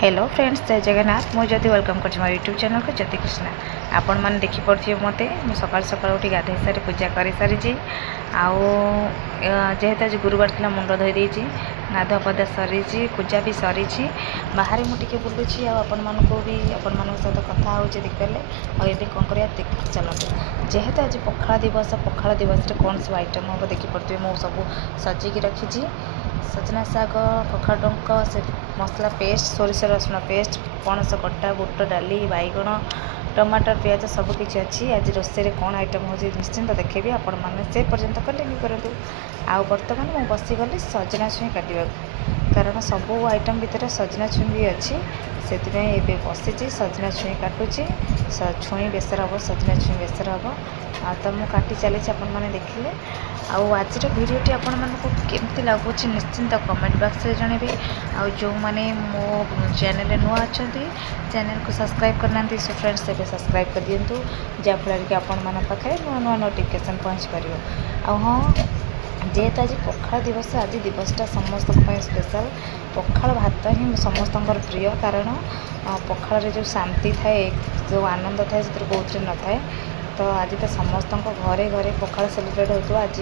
Hello friends, जय जगन्नाथ। मुझे welcome कर यूट्यूब चैनल को ज्योति कृष्णा। आपण मैंने देखिपे मत सकाल सकाल उठी गाधे सारी पूजा कर सारी जेहेतु आज गुरुवार थी मुंड धोई देती गाधुआ पाधुआ सरी पूजा भी सरी बाहर मुझे बुलूची आपण मानक भी आपण मान सहित कथा हो देखिपारे आए कौन कर देखी चलते। जेहेतु आज पखाड़ दिवस कौन सब आइटम हम देखिपे मुझे सब सजिकी रखी सजना शाग कखाड़ डंक से मसला पेस्ट सोरिष रसुण पेस्ट पणस कटा बुट डाली बैगण टमाटर पियाज सबकि अच्छी। आज रोषे कौन आइटम हो निश्चिंत देखेबी आपण मैंने से पर्यंत कंटिन्यू करूँ। आ बर्तमान मुझे बसीगली सजना छुई काटा कारण सब आइटम भितर सजना छुई भी अच्छी से बसी सजना छुई काटुची छुई बेसर हम सजना छुई बेसर हम तो मुझे काटी चली मैंने देखिले। आज भिडियोटी आपण मानक केमती लगुच निश्चिंत कमेंट बॉक्स रे जनइबे। जो मैंने मो चैनल नुआ अच्छा चैनल को सब्सक्राइब करना सो फ्रेंड्स एवं सब्सक्राइब कर दिंतु जहाँफल कि आपण मान पाखे नुआ नुआ नोटिफिकेशन पहुँच पार। हाँ जेहेतु आज पखाड़ दिवस आज दिवसटा समस्त स्पेशल पखाड़ भात ही समस्त प्रिय कारण पखाड़ जो शांति थाए जो आनंद थाए से बहुत न थाए। तो आज तो समस्त घरे घरे पखाड़ सेलिब्रेट हो आज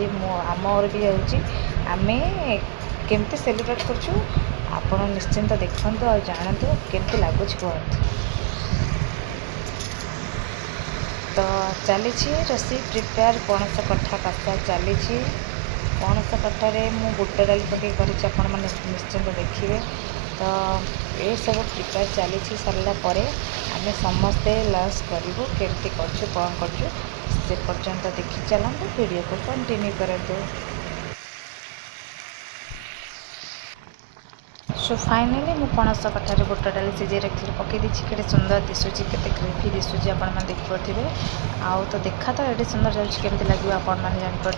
आमर भी होमें केमती सेलिब्रेट करूँ आपण निश्चिंत देखु और जानतु केमती लगुच कहतु। तो चली रोषे प्रिपेयर पणस कठा कषा चली पणस कठारे मु बुट डाली पकई कर निश्चिंत देखिए। तो ये सब प्रिपेयर चली सारापर आम समस्ते लंच करूँ केमती करूँ कौन करूँ से पर्यंत देखी चलते वीडियो को कंटिन्यू करूँ। सो फाइनाली मु पणस कठारे बुट डाली सीझे रखी पकई दी के सुंदर दिशुची के ग्रेवी दिशुची आप देखिपे। आउ तो देखा तो ये सुंदर जाऊँगी केमती लगे आपण मैंने जापे।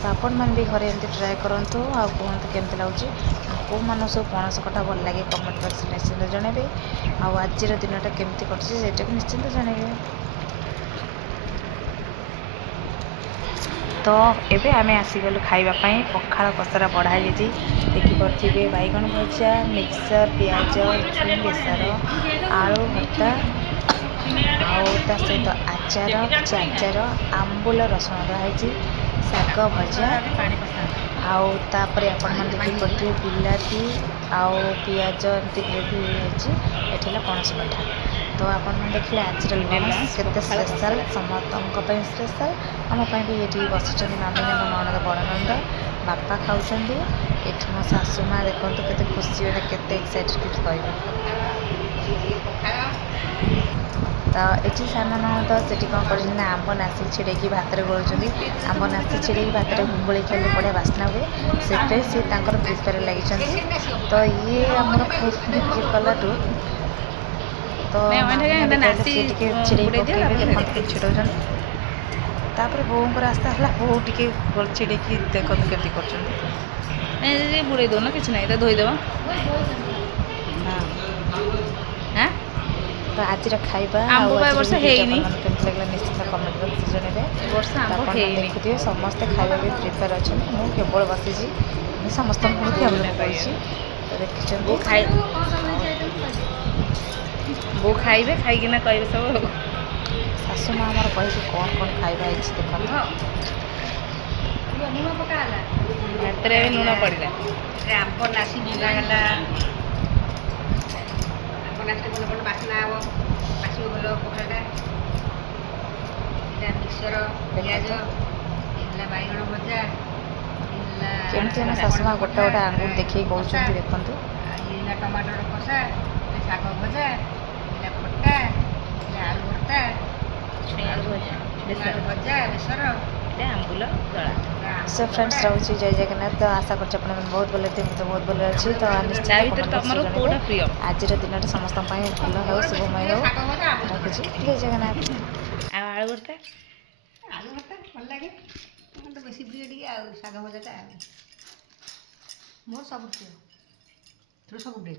तो आपण मैंने भी घरे एमती ट्राए करूँ आ कहते केमती लगुच कौ मान सब पणस कटा भल लगे कमेंट बॉक्स निश्चिंत जनइबे। आज दिनटा केमती कटा भी निश्चिंत जनइबे। तो एबे आमे आसीगलु खाइबापी पखाड़ कषरा बढ़ाई देखिपे बैगण भजा मिक्सर पियाज छुई बेसर आलू भर्ता आ सहित आचार चाचार आंबुल रसुण रही शाग भजा आपर आपण देखिपे बिलाती आउ पियाज एमती ग्रेवी होती पणस कठा। तो आपन देखिए आज लंच के स्पेशल समस्त स्पेशल आमपाई भी ये बस मामी मो ननद बड़ नंद बापा खाऊँ ये मो सासू माँ देखो के खुशी होने के एक्साइटेड कि कह। तो ये सान ननद से कौन कर आंब नासी छिड़ेकी भात गोलुं आंब नासी छिड़ेकी भात गुंगुली खेल बढ़िया बास्ना हुए से सी प्रिपेयर लगी। तो ये आम खाई कलाटू तो छिड़े बोर आस्ता है बो टे छिड़े देख के बुड़े दो ना कि ना धोईदेव। हाँ तो आज खाइबा वर्ष लगे निश्चित कमेंट बॉक्स जनइबे। देखुए समस्ते खाइबा भी प्रिपेयर अच्छा मुझे केवल बसी समस्त देखी बो खाइबे खाइकिना कहे सब शाशु माँ आमर कह कौन कौन खाइबा देखो भात लुण पड़ा आंब नासी भंगाला बास्ना हम बासी भल पखाड़ा मिक्सर पियाज बैगण भजा केमती शाशु माँ गोटे गोटे आंगुल देखिए कौन देखते टमाटर कषा शाग भजा खटा आलू भर्ता भजा बेसर आंबुल दला। सो फ्रेंड्स रही जय जगन्नाथ। तो आशा कर बहुत भले थे तो बहुत भले अच्छी। तो निश्चित आज दिन समस्त भल हो शुभमय हो रखुच्छी जय जगन्नाथ। आलू भर्ता भल लगे तो बेस प्रिय शाग भजा मोर सब प्रिय सब प्रिय।